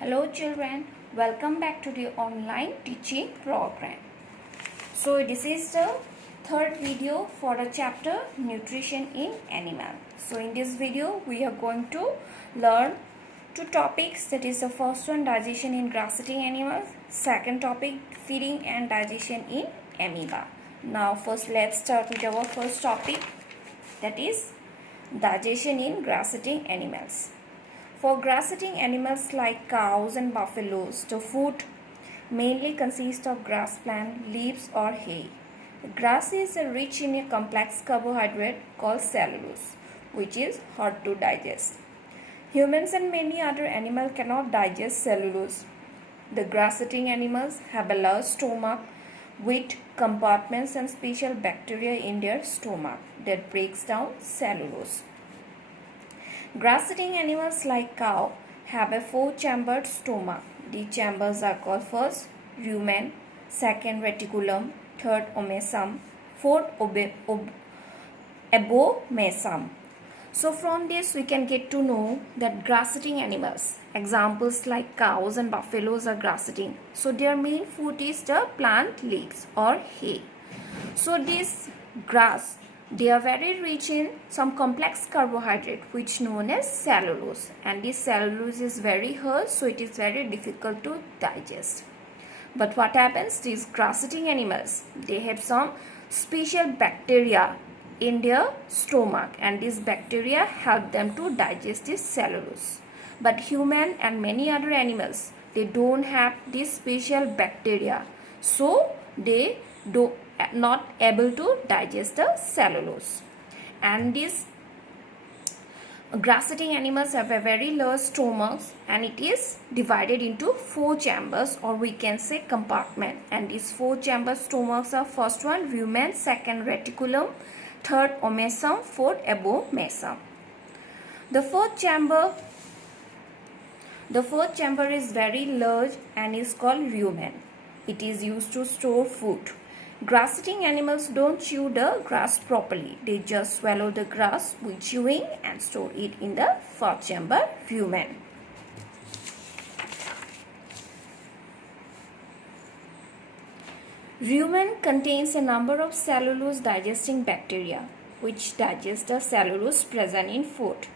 Hello children, welcome back to the online teaching program. So this is the third video for the chapter Nutrition in Animal. So in this video we are going to learn two topics, that is the first one digestion in grass eating animals, second topic feeding and digestion in amoeba. Now first let's start with our first topic, that is digestion in grass eating animals. For grass-eating animals like cows and buffaloes, the food mainly consists of grass plant, leaves or hay. The grass is rich in a complex carbohydrate called cellulose, which is hard to digest. Humans and many other animals cannot digest cellulose. The grass-eating animals have a large stomach with compartments and special bacteria in their stomach that breaks down cellulose. Grass-eating animals like cow have a four-chambered stomach. The chambers are called first rumen, second reticulum, third omasum, fourth abomasum. So from this we can get to know that grass-eating animals, examples like cows and buffaloes are grass-eating. So their main food is the plant leaves or hay. So this grass, they are very rich in some complex carbohydrate which known as cellulose, and this cellulose is very hard, so it is very difficult to digest. But what happens, these grass-eating animals, they have some special bacteria in their stomach, and these bacteria help them to digest this cellulose. But human and many other animals, they don't have this special bacteria, so they not able to digest the cellulose. And these grass-eating animals have a very large stomach, and it is divided into four chambers, or we can say compartment. And these four chamber stomachs are first one rumen, second reticulum, third omasum, fourth abomasum. The fourth chamber is very large and is called rumen. It is used to store food. Grass-eating animals don't chew the grass properly. They just swallow the grass with chewing and store it in the fourth chamber, rumen. Rumen contains a number of cellulose digesting bacteria which digest the cellulose present in food.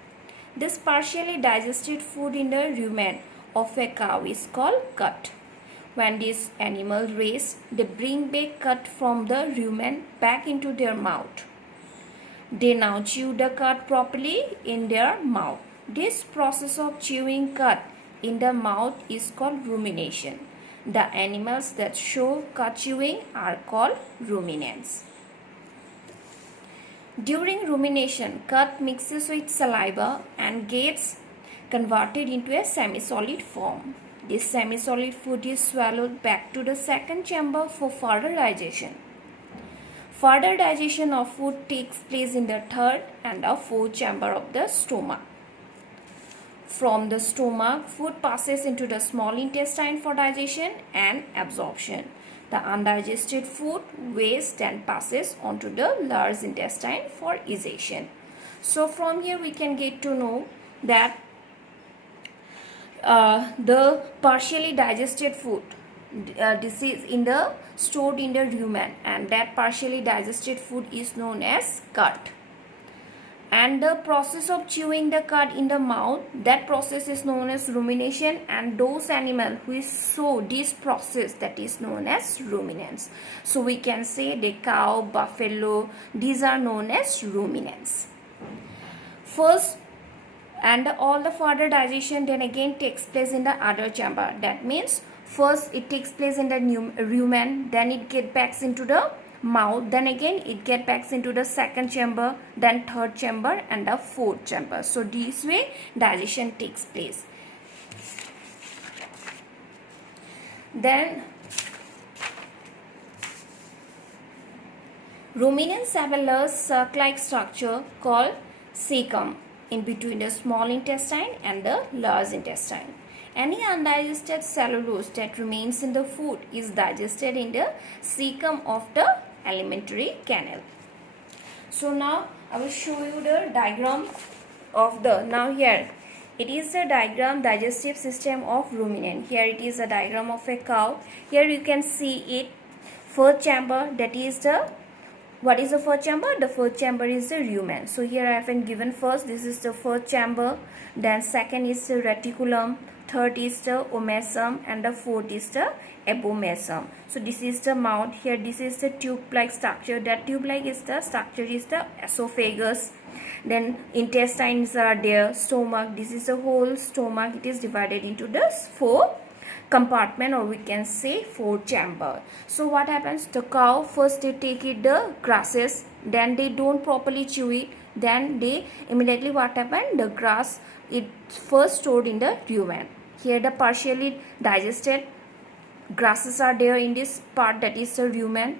This partially digested food in the rumen of a cow is called cud. When these animals race, they bring back cud from the rumen back into their mouth. They now chew the cud properly in their mouth. This process of chewing cud in the mouth is called rumination. The animals that show cud chewing are called ruminants. During rumination, cud mixes with saliva and gets converted into a semi-solid form. This semi-solid food is swallowed back to the second chamber for further digestion. Further digestion of food takes place in the third and the fourth chamber of the stomach. From the stomach, food passes into the small intestine for digestion and absorption. The undigested food waste then passes onto the large intestine for digestion. So from here we can get to know that the partially digested food, this is stored in the rumen, and that partially digested food is known as cud. And the process of chewing the cud in the mouth, that process is known as rumination, and those animals who show this process, that is known as ruminants. So we can say the cow, buffalo, these are known as ruminants. First, and all the further digestion then again takes place in the other chamber. That means first it takes place in the rumen, then it gets back into the mouth, then again it gets back into the second chamber, then third chamber and the fourth chamber. So this way digestion takes place. Then ruminants have a large sac-like structure called cecum in between the small intestine and the large intestine. Any undigested cellulose that remains in the food is digested in the cecum of the alimentary canal. So now I will show you the diagram of the, now here it is the digestive system of ruminant. Here it is a diagram of a cow. Here you can see it, first chamber, that is the, what is the first chamber? The first chamber is the rumen. So here I have been given first, this is the first chamber, then second is the reticulum, third is the omasum, and the fourth is the abomasum. So this is the mouth. Here this is the tube-like structure. That tube-like is the structure is the esophagus. Then intestines are there, stomach, this is the whole stomach. It is divided into the 4 compartment, or we can say 4 chamber. So what happens? The cow, first they take it the grasses, then they don't properly chew it, then they immediately, what happened? The grass, it first stored in the rumen. Here the partially digested grasses are there in this part, that is the rumen.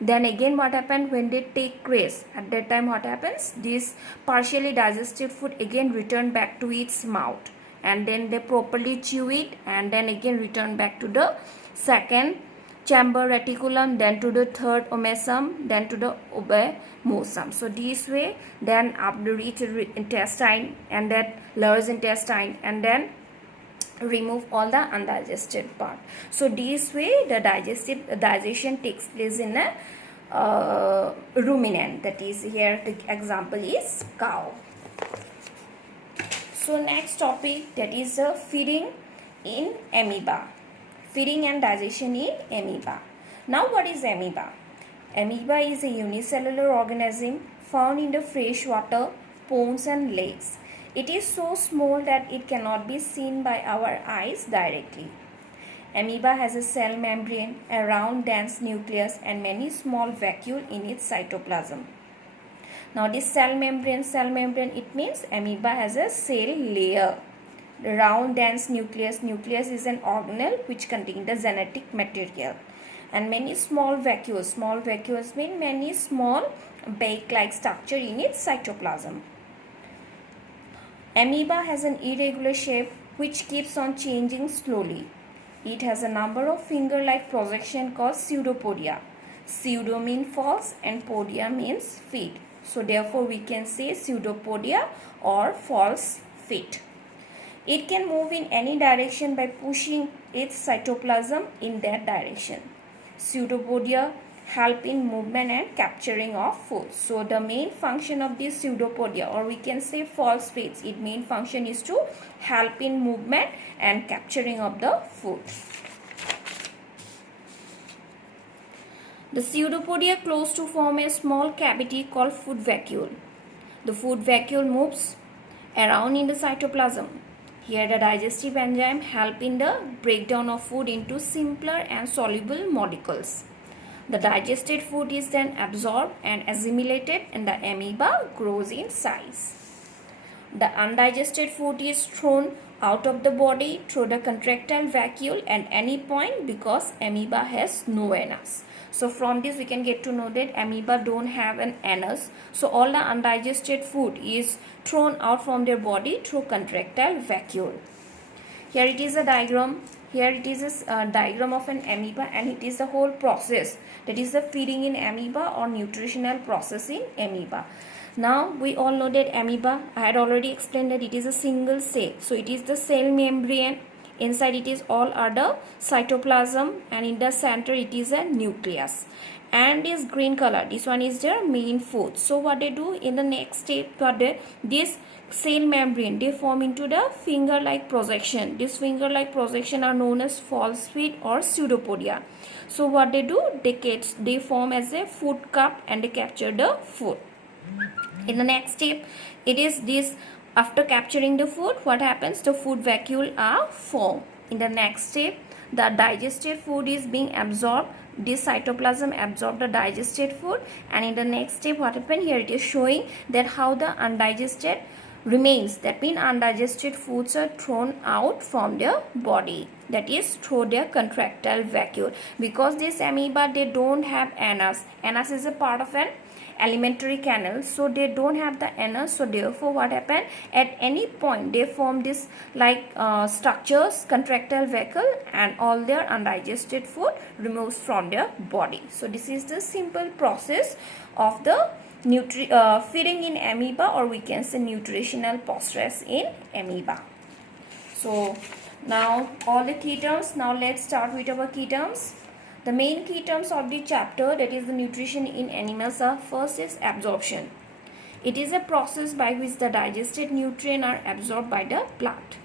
Then again what happened? When they take grass, at that time what happens? This partially digested food again return back to its mouth, and then they properly chew it, and then again return back to the second chamber reticulum, then to the third omasum, then to the abomasum. So this way, then after reach intestine and that large intestine, and then remove all the undigested part. So this way the digestion takes place in a ruminant, that is here the example is cow. So next topic, that is feeding in amoeba. Feeding and digestion in amoeba. Now what is amoeba? Amoeba is a unicellular organism found in the freshwater ponds and lakes. It is so small that it cannot be seen by our eyes directly. Amoeba has a cell membrane, a round dense nucleus, and many small vacuoles in its cytoplasm. Now this cell membrane, it means amoeba has a cell layer. The round dense nucleus is an organelle which contains the genetic material. And many small vacuoles mean many small bag-like structure in its cytoplasm. Amoeba has an irregular shape which keeps on changing slowly. It has a number of finger-like projections called pseudopodia. Pseudo means false and podia means feet. So therefore we can say pseudopodia or false feet. It can move in any direction by pushing its cytoplasm in that direction. Pseudopodia help in movement and capturing of food. So the main function of this pseudopodia, or we can say false feet, its main function is to help in movement and capturing of the food. The pseudopodia close to form a small cavity called food vacuole. The food vacuole moves around in the cytoplasm. Here the digestive enzyme help in the breakdown of food into simpler and soluble molecules. The digested food is then absorbed and assimilated, and the amoeba grows in size. The undigested food is thrown out of the body through the contractile vacuole at any point because amoeba has no anus. So from this we can get to know that amoeba don't have an anus. So all the undigested food is thrown out from their body through contractile vacuole. Here it is a diagram. Here it is a diagram of an amoeba, and it is the whole process. That is the feeding in amoeba or nutritional process in amoeba. Now we all know that amoeba, I had already explained that it is a single cell. So it is the cell membrane. Inside it is all other cytoplasm, and in the center it is a nucleus. And this green color, this one is their main food. So what they do in the next step, this cell membrane, they form into the finger-like projection. This finger-like projection are known as false feet or pseudopodia. So what they do, they form as a food cup and they capture the food. In the next step, it is this. After capturing the food, what happens? The food vacuole are formed. In the next step, the digested food is being absorbed. This cytoplasm absorb the digested food, and in the next step, what happened? Here it is showing that how the undigested remains. That means undigested foods are thrown out from their body. That is through their contractile vacuole. Because this amoeba, they don't have anus. Anus is a part of an alimentary canal, so they don't have the anus. So therefore what happened, at any point they form this structures, contractile vacuole, and all their undigested food removes from their body. So this is the simple process of the feeding in amoeba, or we can say nutritional process in amoeba. So now all the key terms. Now let's start with our key terms. The main key terms of the chapter, that is the nutrition in animals, are: first is absorption. It is a process by which the digested nutrients are absorbed by the plant.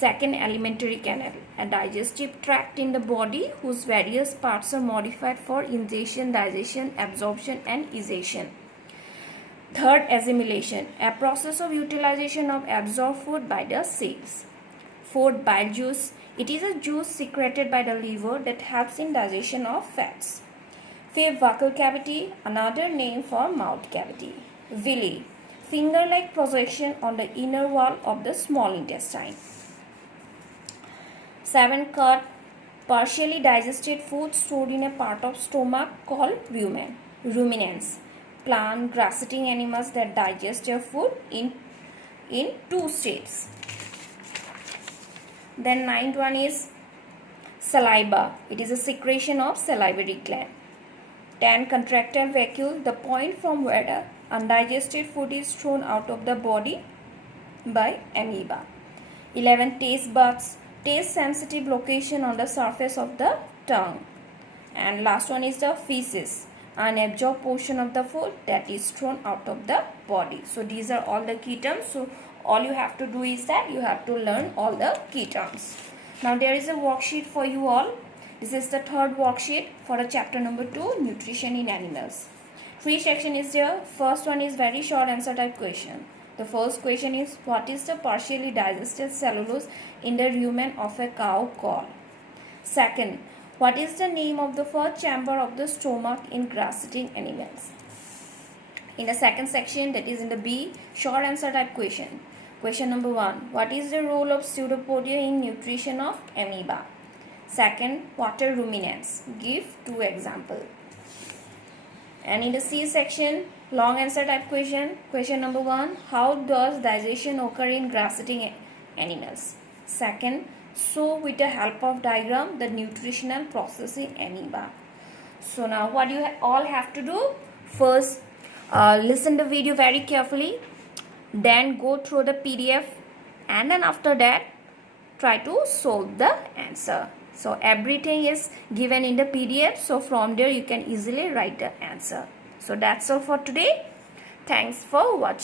Second, alimentary canal, a digestive tract in the body whose various parts are modified for ingestion, digestion, absorption and excretion. Third, assimilation, a process of utilization of absorbed food by the cells. Fourth, bile juice. It is a juice secreted by the liver that helps in digestion of fats. Fifth, buccal cavity, another name for mouth cavity. Villi, finger-like projection on the inner wall of the small intestine. 7. Cut, partially digested food stored in a part of stomach called rumen. Ruminants, plant grass-eating animals that digest their food in two states. Then 9th one is saliva. It is a secretion of salivary gland. 10. Contractile vacuole, the point from where the undigested food is thrown out of the body by amoeba. 11. Taste buds, taste sensitive location on the surface of the tongue. And last one is the feces, unabsorbed portion of the food that is thrown out of the body. So these are all the key terms. So all you have to do is that you have to learn all the key terms. Now there is a worksheet for you all. This is the third worksheet for the chapter number 2, nutrition in animals. 3 sections is there. First one is very short answer type question. The first question is, what is the partially digested cellulose in the rumen of a cow called? Second, what is the name of the first chamber of the stomach in grass-eating animals? In the second section, that is in the B, short answer type question. Question number 1, what is the role of pseudopodia in nutrition of amoeba? Second, what are ruminants? Give 2 examples. And in the C section, long answer type question. Question number 1, how does digestion occur in grass-eating animals? Second, show with the help of diagram the nutritional process in amoeba. So now what you all have to do, first listen the video very carefully, then go through the PDF, and then after that try to solve the answer. So everything is given in the PDF, so from there you can easily write the answer. So that's all for today. Thanks for watching.